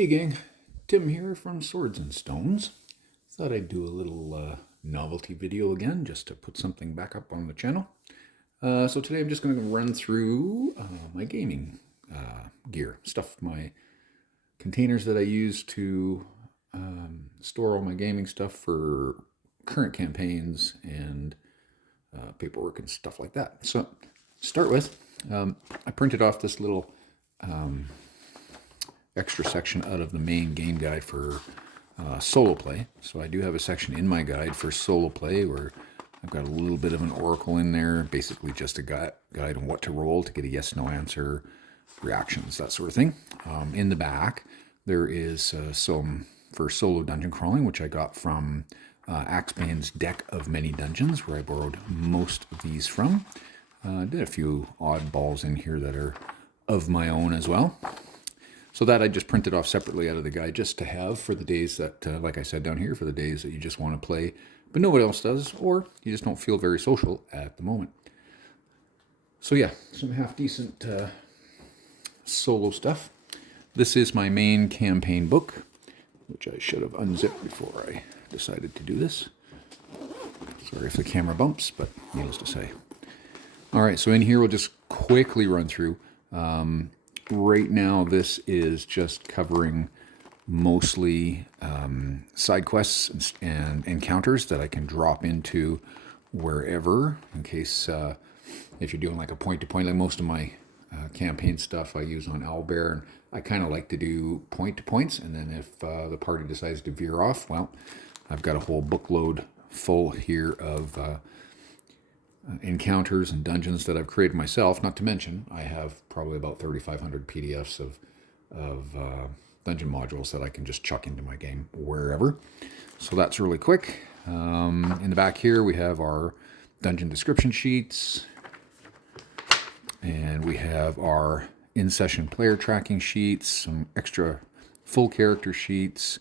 Hey gang, Tim here from Swords and Stones. Thought I'd do a little novelty video again just to put something back up on the channel. So today I'm just going to run through my gaming gear, my containers that I use to store all my gaming stuff for current campaigns and paperwork and stuff like that. So start with, I printed off this little extra section out of the main game guide for solo play. So I do have a section in my guide for solo play where I've got a little bit of an oracle in there, basically just a guide on what to roll to get a yes/no answer, reactions, that sort of thing. In the back, there is some for solo dungeon crawling, which I got from Axebane's Deck of Many Dungeons, where I borrowed most of these from. Did a few oddballs in here that are of my own as well. So that I just printed off separately out of the guide just to have for the days that, like I said down here, for the days that you just want to play, but nobody else does, or you just don't feel very social at the moment. So yeah, some half-decent solo stuff. This is my main campaign book, which I should have unzipped before I decided to do this. Sorry if the camera bumps, but needless to say. All right, so in here we'll just quickly run through. Right now, this is just covering mostly side quests and encounters that I can drop into wherever, in case if you're doing like a point-to-point, like most of my campaign stuff I use on Owlbear, and I kind of like to do point-to-points, and then if the party decides to veer off, well, I've got a whole bookload full here of encounters and dungeons that I've created myself. Not to mention, I have probably about 3,500 PDFs of dungeon modules that I can just chuck into my game wherever. So that's really quick. In the back here, we have our dungeon description sheets, and we have our in-session player tracking sheets, some extra full character sheets.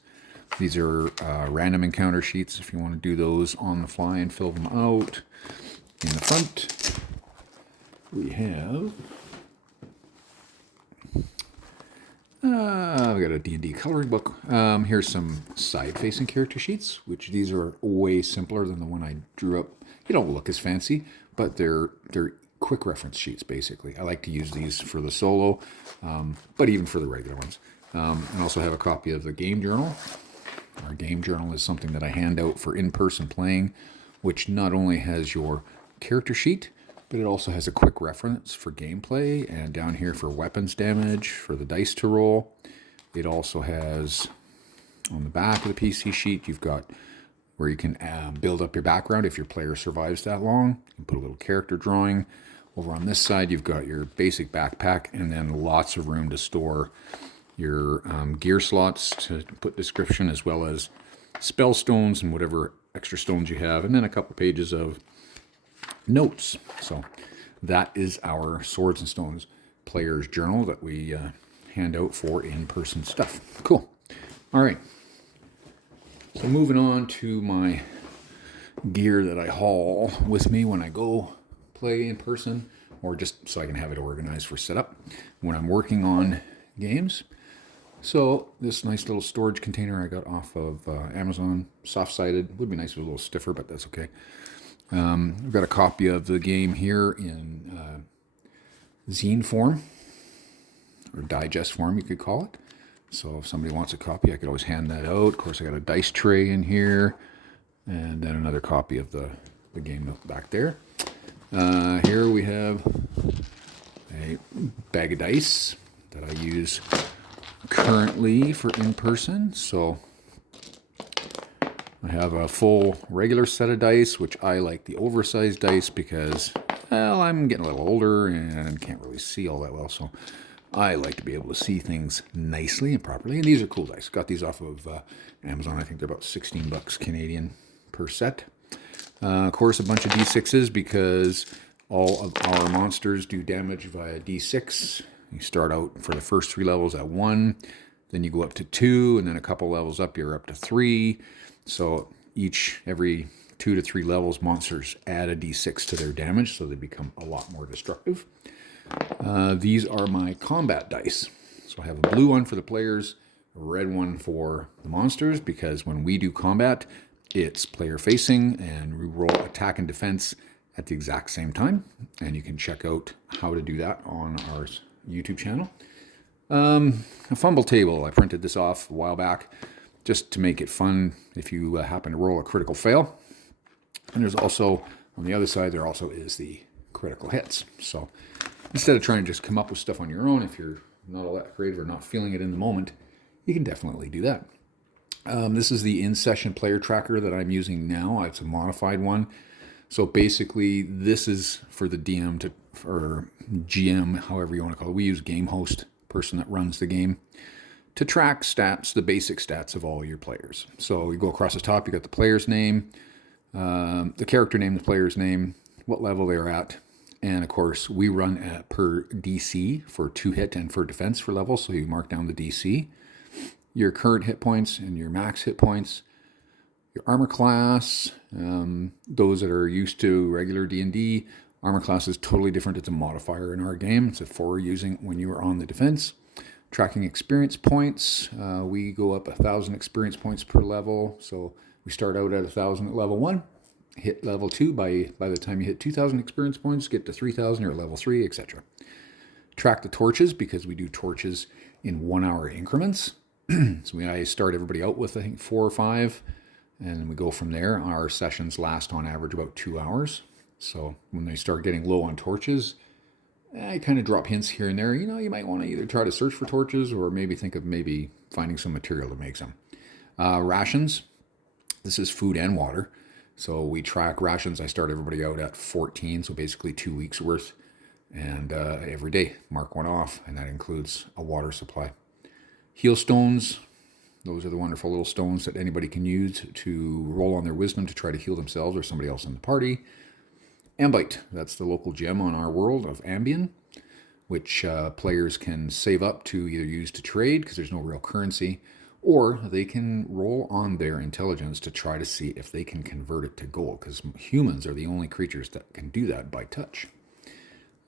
These are random encounter sheets if you want to do those on the fly and fill them out. In the front, we have, I've got a D&D coloring book. Here's some side-facing character sheets, which these are way simpler than the one I drew up. They don't look as fancy, but they're quick reference sheets, basically. I like to use these for the solo, but even for the regular ones. I also have a copy of the game journal. Our game journal is something that I hand out for in-person playing, which not only has your character sheet, but it also has a quick reference for gameplay, and down here for weapons damage, for the dice to roll. It also has, on the back of the PC sheet, you've got where you can build up your background if your player survives that long. You can put a little character drawing. Over on this side, you've got your basic backpack, and then lots of room to store your gear slots to put description, as well as spell stones and whatever extra stones you have, and then a couple pages of notes. So that is our Swords and Stones player's journal that we hand out for in-person stuff. Cool. All right. So moving on to my gear that I haul with me when I go play in person, or just so I can have it organized for setup when I'm working on games. So this nice little storage container I got off of Amazon, soft-sided. Would be nice if it was a little stiffer, but that's okay. I've got a copy of the game here in zine form, or digest form, you could call it. So if somebody wants a copy, I could always hand that out. Of course, I got a dice tray in here, and then another copy of the game back there. Here we have a bag of dice that I use currently for in-person. So I have a full regular set of dice, which I like the oversized dice because, well, I'm getting a little older and can't really see all that well. So I like to be able to see things nicely and properly. And these are cool dice. Got these off of Amazon. I think they're about 16 bucks Canadian per set. Of course, a bunch of D6s because all of our monsters do damage via D6. You start out for the first 3 levels at 1, then you go up to 2, and then a couple levels up, you're up to 3. So every 2 to 3 levels, monsters add a D6 to their damage, so they become a lot more destructive. These are my combat dice. So I have a blue one for the players, a red one for the monsters, because when we do combat, it's player facing and we roll attack and defense at the exact same time. And you can check out how to do that on our YouTube channel. A fumble table. I printed this off a while back just to make it fun if you happen to roll a critical fail. And there's also, on the other side, there also is the critical hits. So instead of trying to just come up with stuff on your own, if you're not all that creative or not feeling it in the moment, you can definitely do that. This is the in-session player tracker that I'm using now. It's a modified one. So basically, this is for the DM or GM, however you want to call it. We use game host, person that runs the game, to track stats, the basic stats of all your players. So you go across the top, you got the player's name, the character name, the player's name, what level they're at, and of course we run at per DC for 2 hit and for defense for level, so you mark down the DC, your current hit points and your max hit points, your armor class. Those that are used to regular D&D, armor class is totally different. It's a modifier in our game. It's a 4 using when you are on the defense. Tracking experience points. We go up 1,000 experience points per level. So we start out at 1,000 at level 1, hit level 2 by the time you hit 2,000 experience points, get to 3,000 or level 3, etc. Track the torches, because we do torches in 1 hour increments. So I start everybody out with, I think, 4 or 5, and we go from there. Our sessions last on average about 2 hours. So when they start getting low on torches, I kind of drop hints here and there. You might want to either try to search for torches or maybe think of maybe finding some material to make some. Rations. This is food and water. So we track rations. I start everybody out at 14, so basically 2 weeks worth. And every day, mark one off, and that includes a water supply. Heal stones. Those are the wonderful little stones that anybody can use to roll on their wisdom to try to heal themselves or somebody else in the party. Ambite, that's the local gem on our world of Ambien, which players can save up to either use to trade, because there's no real currency, or they can roll on their intelligence to try to see if they can convert it to gold, because humans are the only creatures that can do that by touch.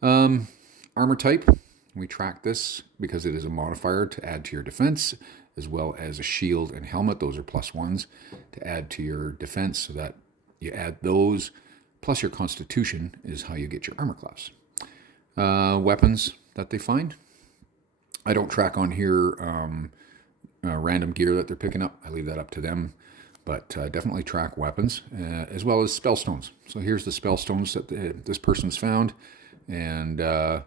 Armor type, we track this because it is a modifier to add to your defense, as well as a shield and helmet. Those are +1s to add to your defense, so that you add those. Plus your constitution is how you get your armor class. Weapons that they find. I don't track on here random gear that they're picking up. I leave that up to them. But definitely track weapons, as well as spell stones. So here's the spell stones that this person's found. And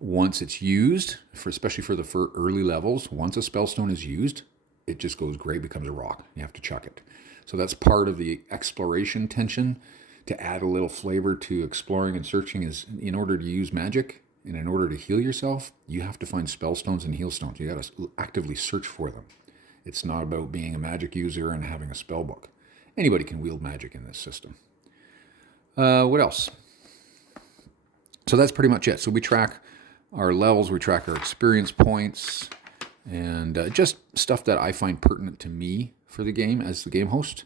once it's used, especially for early levels, once a spell stone is used, it just goes gray, becomes a rock. You have to chuck it. So that's part of the exploration tension. To add a little flavor to exploring and searching is, in order to use magic and in order to heal yourself, you have to find spell stones and heal stones. You got to actively search for them. It's not about being a magic user and having a spell book. Anybody can wield magic in this system. What else? So that's pretty much it. So we track our levels, we track our experience points, and just stuff that I find pertinent to me for the game as the game host.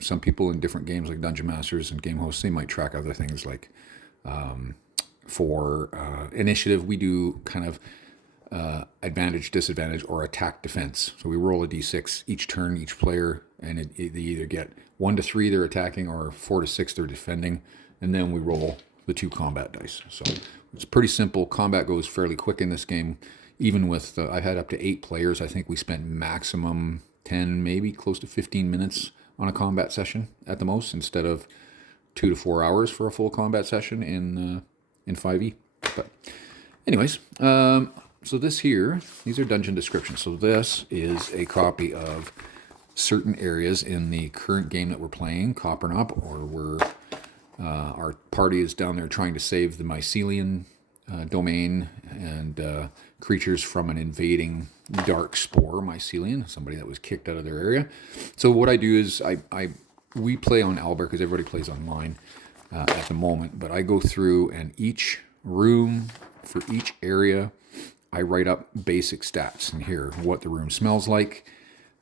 Some people in different games, like Dungeon Masters and game hosts, they might track other things, like for initiative, we do kind of advantage, disadvantage, or attack, defense. So we roll a d6 each turn, each player, and they either get 1 to 3 they're attacking, or 4 to 6 they're defending, and then we roll the 2 combat dice. So it's pretty simple. Combat goes fairly quick in this game. Even with, I've had up to 8 players. I think we spent maximum 10, maybe close to 15 minutes on a combat session at the most, instead of 2 to 4 hours for a full combat session in 5e. But anyways, so this here, these are dungeon descriptions. So this is a copy of certain areas in the current game that we're playing, Coppering Up, or our party is down there trying to save the mycelium domain and creatures from an invading dark spore mycelium, somebody that was kicked out of their area. So what I do is we play on Albert, because everybody plays online at the moment, but I go through, and each room for each area, I write up basic stats in here: what the room smells like,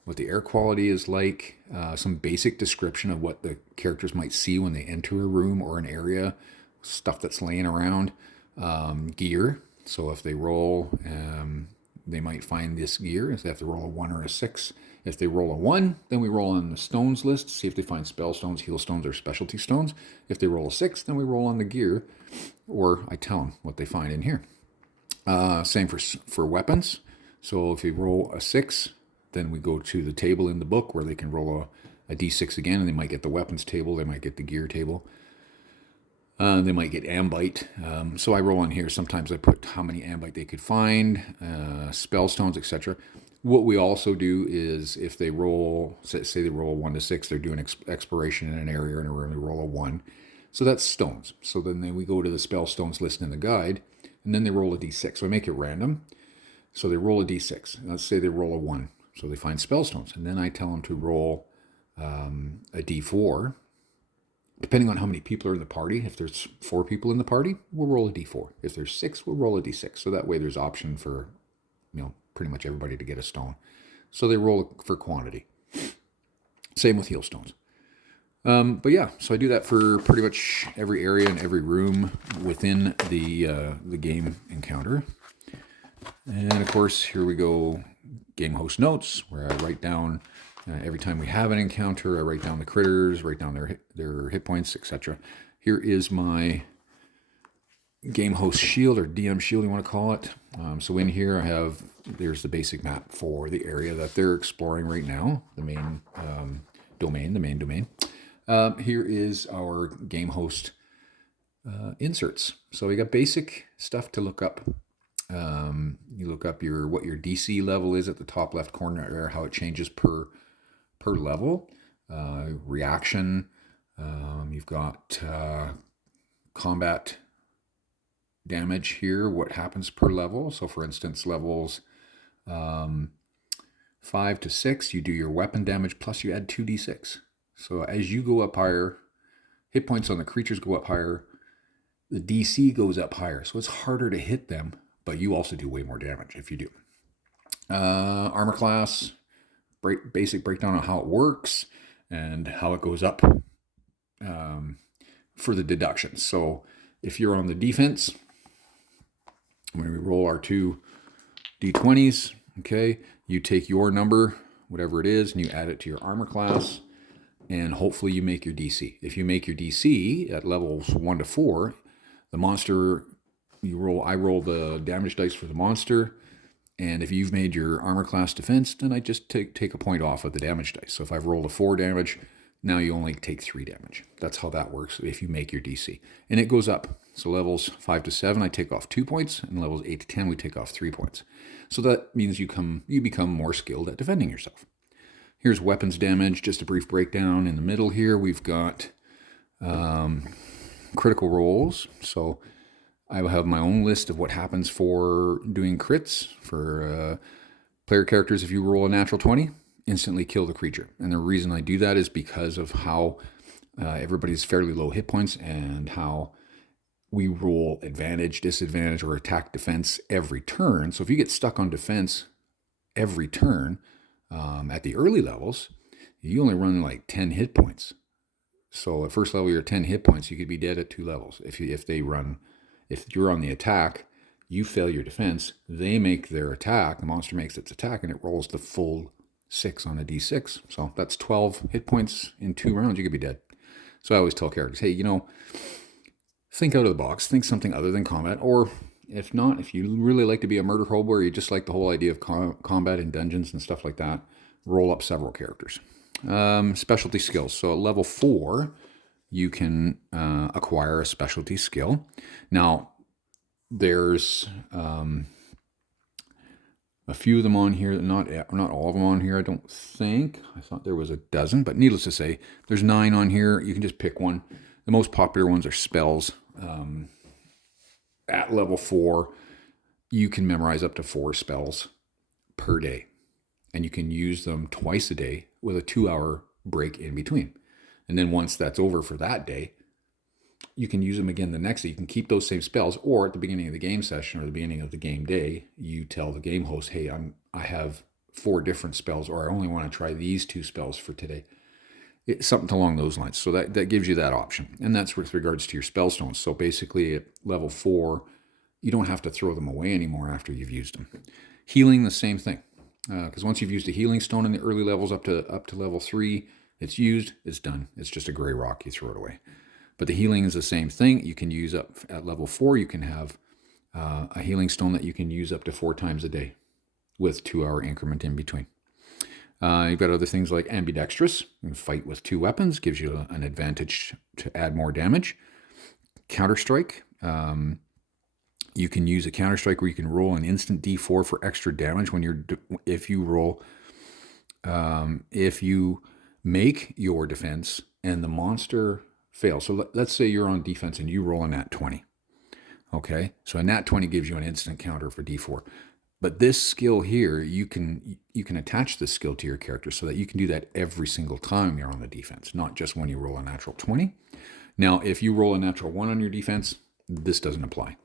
what the air quality is like, some basic description of what the characters might see when they enter a room or an area, stuff that's laying around, gear. So if they roll they might find this gear. If they have to roll a 1 or a 6. If they roll a 1, then we roll on the stones list, see if they find spell stones, heal stones, or specialty stones. If they roll a 6, then we roll on the gear, or I tell them what they find in here. Same for weapons. So if they roll a 6, then we go to the table in the book where they can roll a d6 again, and they might get the weapons table, they might get the gear table. They might get ambite. So I roll on here. Sometimes I put how many ambite they could find, spell stones, etc. What we also do is if they roll, say they roll a 1 to 6, they're doing exploration in an area in a room, they roll a 1. So that's stones. So then we go to the spell stones list in the guide, and then they roll a d6. So I make it random. So they roll a d6. Let's say they roll a 1. So they find spell stones. And then I tell them to roll a d4. Depending on how many people are in the party, if there's 4 people in the party, we'll roll a d4. If there's 6, we'll roll a d6. So that way there's option for, pretty much everybody to get a stone. So they roll for quantity. Same with heal stones. But yeah, so I do that for pretty much every area and every room within the game encounter. And of course, here we go, game host notes, where I write down every time we have an encounter, I write down the critters, write down their hit points, etc. Here is my game host shield, or DM shield you want to call it. So in here there's the basic map for the area that they're exploring right now, the main domain. Here is our game host inserts. So we got basic stuff to look up. You look up what your DC level is at the top left corner, or how it changes per level. Reaction. You've got combat damage here, what happens per level. So for instance, levels 5 to 6, you do your weapon damage plus you add 2d6. So as you go up higher, hit points on the creatures go up higher, the DC goes up higher. So it's harder to hit them, but you also do way more damage if you do. Armor class, basic breakdown on how it works and how it goes up for the deductions. So if you're on the defense, when we roll our 2 d20s, okay, you take your number, whatever it is, and you add it to your armor class, and hopefully you make your DC. If you make your DC at levels 1 to 4, the monster, I roll the damage dice for the monster, and if you've made your armor class defense, then I just take a point off of the damage dice. So if I've rolled a 4 damage, now you only take 3 damage. That's how that works if you make your DC. And it goes up. So levels 5 to 7, I take off 2 points, and levels 8 to 10, we take off 3 points. So that means you become more skilled at defending yourself. Here's weapons damage, just a brief breakdown. In the middle here, we've got critical rolls. So I will have my own list of what happens for doing crits. For player characters, if you roll a natural 20, instantly kill the creature. And the reason I do that is because of how everybody's fairly low hit points and how we roll advantage, disadvantage, or attack defense every turn. So if you get stuck on defense every turn at the early levels, you only run like 10 hit points. So at first level, you're at 10 hit points. You could be dead at 2 levels. If you're on the attack, you fail your defense, they make their attack, the monster makes its attack, and it rolls the full 6 on a d6. So that's 12 hit points in 2 rounds. You could be dead. So I always tell characters, hey, think out of the box. Think something other than combat. Or if not, if you really like to be a murder hobo, or you just like the whole idea of combat in dungeons and stuff like that, roll up several characters. Specialty skills. So at level 4, you can acquire a specialty skill. Now, there's a few of them on here, not all of them on here, I don't think. I thought there was a dozen, but needless to say, there's 9 on here. You can just pick one. The most popular ones are spells. At level 4, you can memorize up to 4 spells per day. And you can use them twice a day with a 2-hour break in between. And then once that's over for that day, you can use them again the next day. You can keep those same spells, or at the beginning of the game session or the beginning of the game day, you tell the game host, hey, I have 4 different spells, or I only want to try these 2 spells for today. It's something along those lines. So that gives you that option. And that's with regards to your spell stones. So basically at level 4, you don't have to throw them away anymore after you've used them. Healing, the same thing. Because once you've used a healing stone in the early levels up to level 3, it's used, it's done. It's just a gray rock, you throw it away. But the healing is the same thing. You can use up at level 4, you can have a healing stone that you can use up to 4 times a day with 2-hour increment in between. You've got other things like ambidextrous. You can fight with 2 weapons, gives you an advantage to add more damage. Counterstrike. You can use a counterstrike where you can roll an instant D4 for extra damage when if you make your defense and the monster fails. So let's say you're on defense and you roll a nat 20. Okay, so a nat 20 gives you an instant counter for D4. But this skill here, you can attach this skill to your character so that you can do that every single time you're on the defense, not just when you roll a natural 20. Now, if you roll a natural 1 on your defense, this doesn't apply.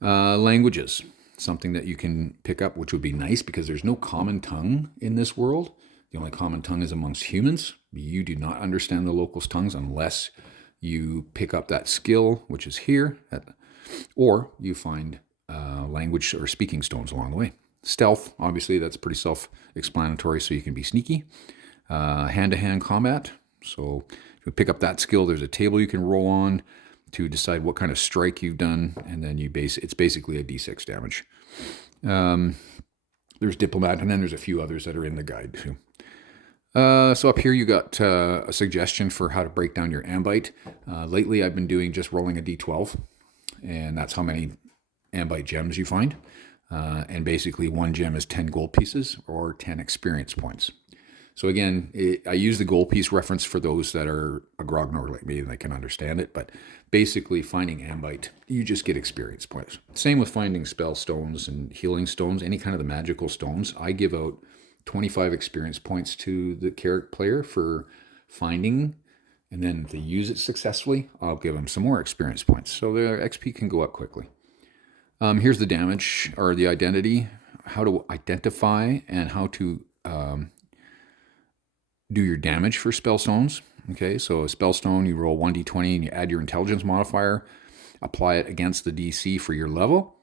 Languages, something that you can pick up, which would be nice because there's no common tongue in this world. The only common tongue is amongst humans. You do not understand the locals' tongues unless you pick up that skill, which is here, or you find language or speaking stones along the way. Stealth, obviously, that's pretty self-explanatory, so you can be sneaky. Hand-to-hand combat, so if you pick up that skill, there's a table you can roll on to decide what kind of strike you've done, and then it's basically a d6 damage. There's diplomat, and then there's a few others that are in the guide too. So up here you got a suggestion for how to break down your ambite. Lately I've been doing just rolling a d12, and that's how many ambite gems you find. And basically 1 gem is 10 gold pieces or 10 experience points. So again, I use the gold piece reference for those that are a grognard like me and they can understand it, but basically finding ambite, you just get experience points. Same with finding spell stones and healing stones, any kind of the magical stones. I give out 25 experience points to the character player for finding, and then if they use it successfully, I'll give them some more experience points. So their XP can go up quickly. Here's the damage, or the identity, how to identify and how to do your damage for spell stones. Okay, so a spell stone, you roll 1d20 and you add your intelligence modifier, apply it against the DC for your level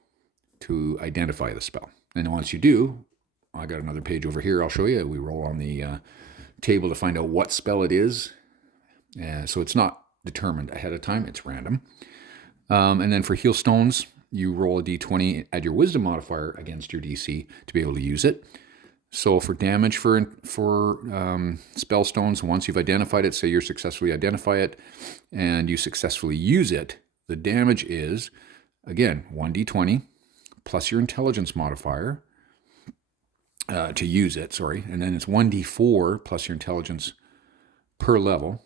to identify the spell. And once you do, I got another page over here, I'll show you. We roll on the table to find out what spell it is. So it's not determined ahead of time, it's random. And then for heal stones, you roll a d20, add your wisdom modifier against your DC to be able to use it. So for damage for spell stones, once you've identified it, say you successfully identify it and you successfully use it, the damage is, again, 1d20 plus your intelligence modifier to use it, and then it's 1d4 plus your intelligence per level,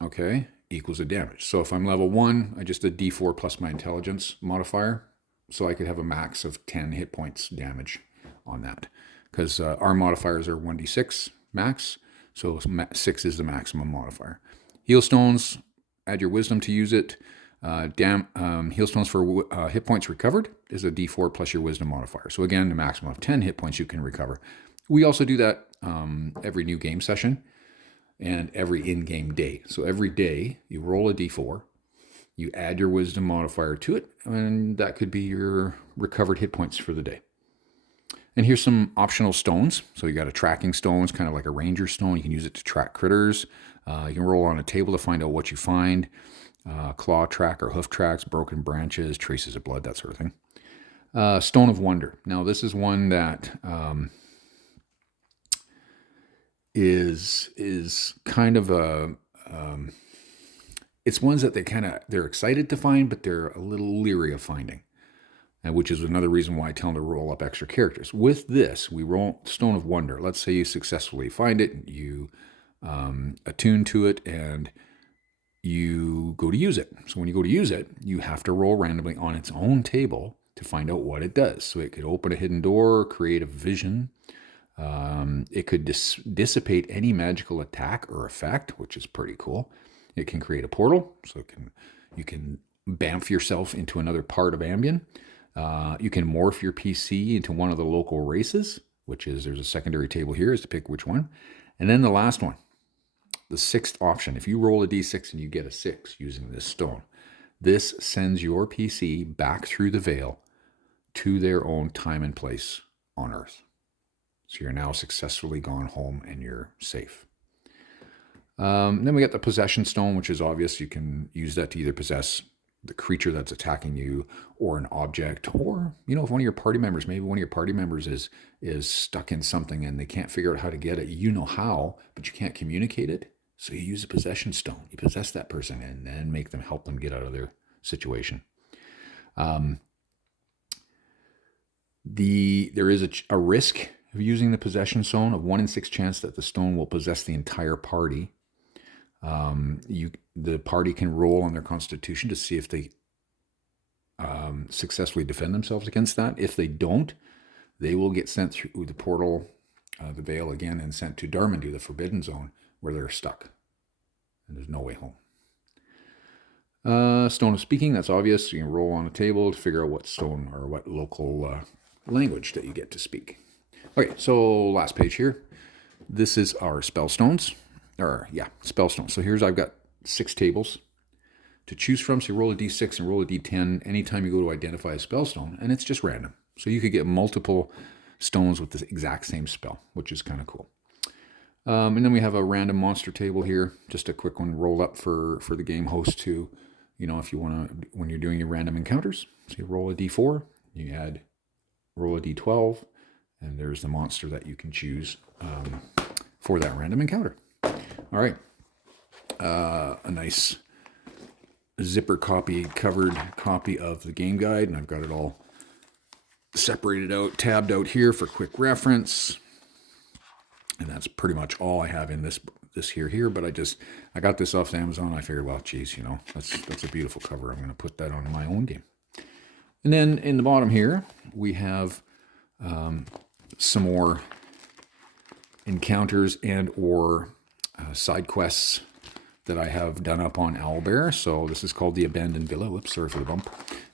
okay, equals the damage. So if I'm level 1, I just did d4 plus my intelligence modifier, so I could have a max of 10 hit points damage on that. Because our modifiers are 1d6 max, so 6 is the maximum modifier. Heal stones, add your wisdom to use it. Heal stones for hit points recovered is a d4 plus your wisdom modifier. So again, the maximum of 10 hit points you can recover. We also do that every new game session and every in-game day. So every day you roll a d4, you add your wisdom modifier to it, and that could be your recovered hit points for the day. And here's some optional stones. So you got a tracking stone, it's kind of like a ranger stone. You can use it to track critters. You can roll on a table to find out what you find. Claw track or hoof tracks, broken branches, traces of blood, that sort of thing. Stone of Wonder. Now this is one that is kind of a... it's ones that they're excited to find, but they're a little leery of finding. Which is another reason why I tell them to roll up extra characters. With this, we roll Stone of Wonder. Let's say you successfully find it, you attune to it, and you go to use it. So when you go to use it, you have to roll randomly on its own table to find out what it does. So it could open a hidden door, create a vision. It could dissipate any magical attack or effect, which is pretty cool. It can create a portal, so you can bamf yourself into another part of Ambien. You can morph your PC into one of the local races, there's a secondary table here is to pick which one. And then the last one, the 6th option. If you roll a d6 and you get a 6 using this stone, This sends your PC back through the veil to their own time and place on Earth. So you're now successfully gone home and you're safe. Then we got the possession stone, which is obvious. You can use that to either possess the creature that's attacking you or an object, or, you know, if one of your party members, maybe one of your party members is stuck in something and they can't figure out how to get it. You know how, but you can't communicate it. So you use a possession stone. You possess that person and then help them get out of their situation. There is a risk of using the possession stone, of 1 in 6 chance that the stone will possess the entire party. The party can roll on their constitution to see if they successfully defend themselves against that. If they don't, they will get sent through the portal, the veil again, and sent to Darmandu, the Forbidden Zone, where they're stuck. And there's no way home. Stone of Speaking, that's obvious. You can roll on a table to figure out what stone or what local language that you get to speak. Okay, so last page here. This is our spell stones. Spell stones. So I've got 6 tables to choose from. So you roll a d6 and roll a d10 anytime you go to identify a spell stone, and it's just random. So you could get multiple stones with the exact same spell, which is kind of cool. And then we have a random monster table here, just a quick one rolled up for the game host to, you know, if you want to, when you're doing your random encounters. So you roll a d4, roll a d12, and there's the monster that you can choose for that random encounter. All right. A nice zipper covered copy of the game guide, and I've got it all separated out, tabbed out here for quick reference. And that's pretty much all I have in this here. But I got this off Amazon. I figured, well, geez, you know, that's a beautiful cover. I'm going to put that on my own game. And then in the bottom here, we have some more encounters and or side quests that I have done up on Owlbear. So this is called the Abandoned Villa. Whoops, sorry for the bump.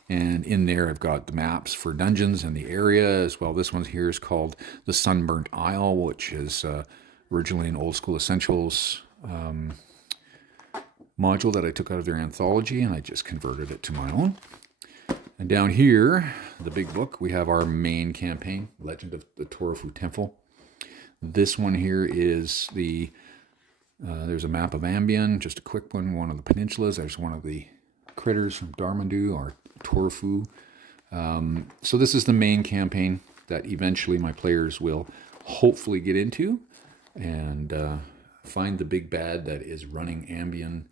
And in there, I've got the maps for dungeons and the area as well. This one here is called the Sunburnt Isle, which is originally an Old School Essentials module that I took out of their anthology, and I just converted it to my own. And down here, the big book, we have our main campaign, Legend of the Torafu Temple. This one here is there's a map of Ambien, just a quick one of the peninsulas. There's one of the critters from Darmandu, or Torafu. So this is the main campaign that eventually my players will hopefully get into and find the big bad that is running Ambien,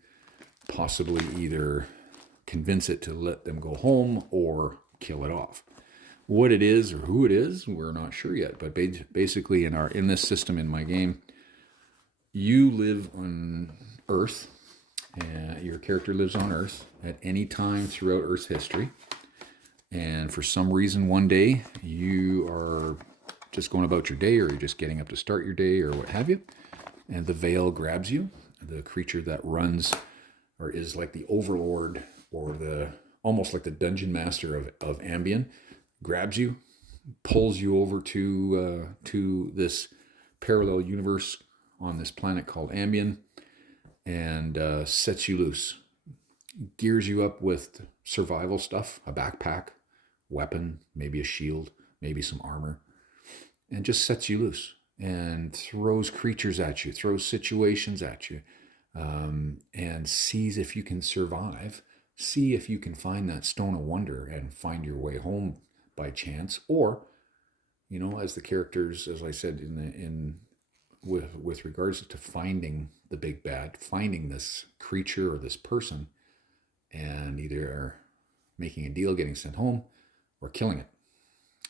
possibly either convince it to let them go home or kill it off. What it is or who it is, we're not sure yet. But basically in this system in my game, you live on Earth. Your character lives on Earth at any time throughout Earth's history. And for some reason, one day, you are just going about your day, or you're just getting up to start your day, or what have you. And the veil grabs you. The creature that runs, or is like the overlord, or almost like the dungeon master of Ambien, grabs you, pulls you over to this parallel universe on this planet called Ambien, and sets you loose. Gears you up with survival stuff, a backpack, weapon, maybe a shield, maybe some armor, and just sets you loose and throws creatures at you, throws situations at you, and sees if you can survive, see if you can find that stone of wonder and find your way home by chance, or, you know, as the characters, as I said, with regards to finding the big bad, finding this creature or this person, and either making a deal, getting sent home, or killing it.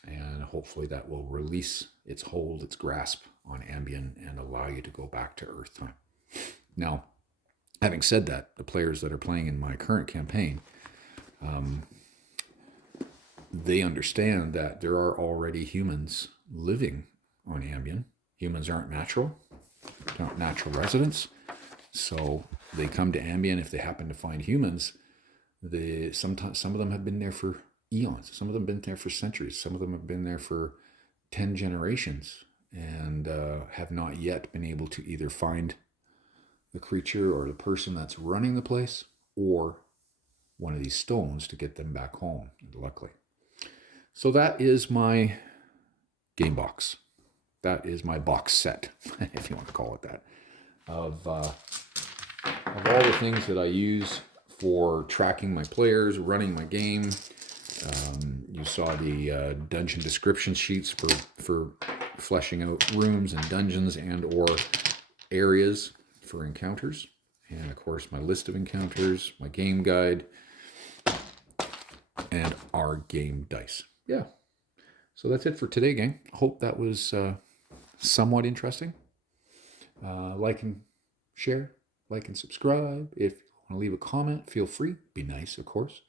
And hopefully that will release its hold, its grasp on Ambien, and allow you to go back to Earth time. Now, having said that, the players that are playing in my current campaign, they understand that there are already humans living on Ambien. Humans aren't natural residents. So they come to Ambien if they happen to find humans. Some of them have been there for eons. Some of them have been there for centuries. Some of them have been there for 10 generations and have not yet been able to either find the creature or the person that's running the place, or one of these stones to get them back home, luckily. So that is my game box. That is my box set, if you want to call it that, of all the things that I use for tracking my players, running my game. You saw the dungeon description sheets for fleshing out rooms and dungeons and or areas for encounters. And of course, my list of encounters, my game guide, and our game dice. Yeah. So that's it for today, gang. Hope that was somewhat interesting. Like and share, like and subscribe. If you want to leave a comment, feel free. Be nice, of course.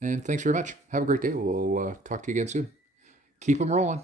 And thanks very much. Have a great day. We'll talk to you again soon. Keep them rolling.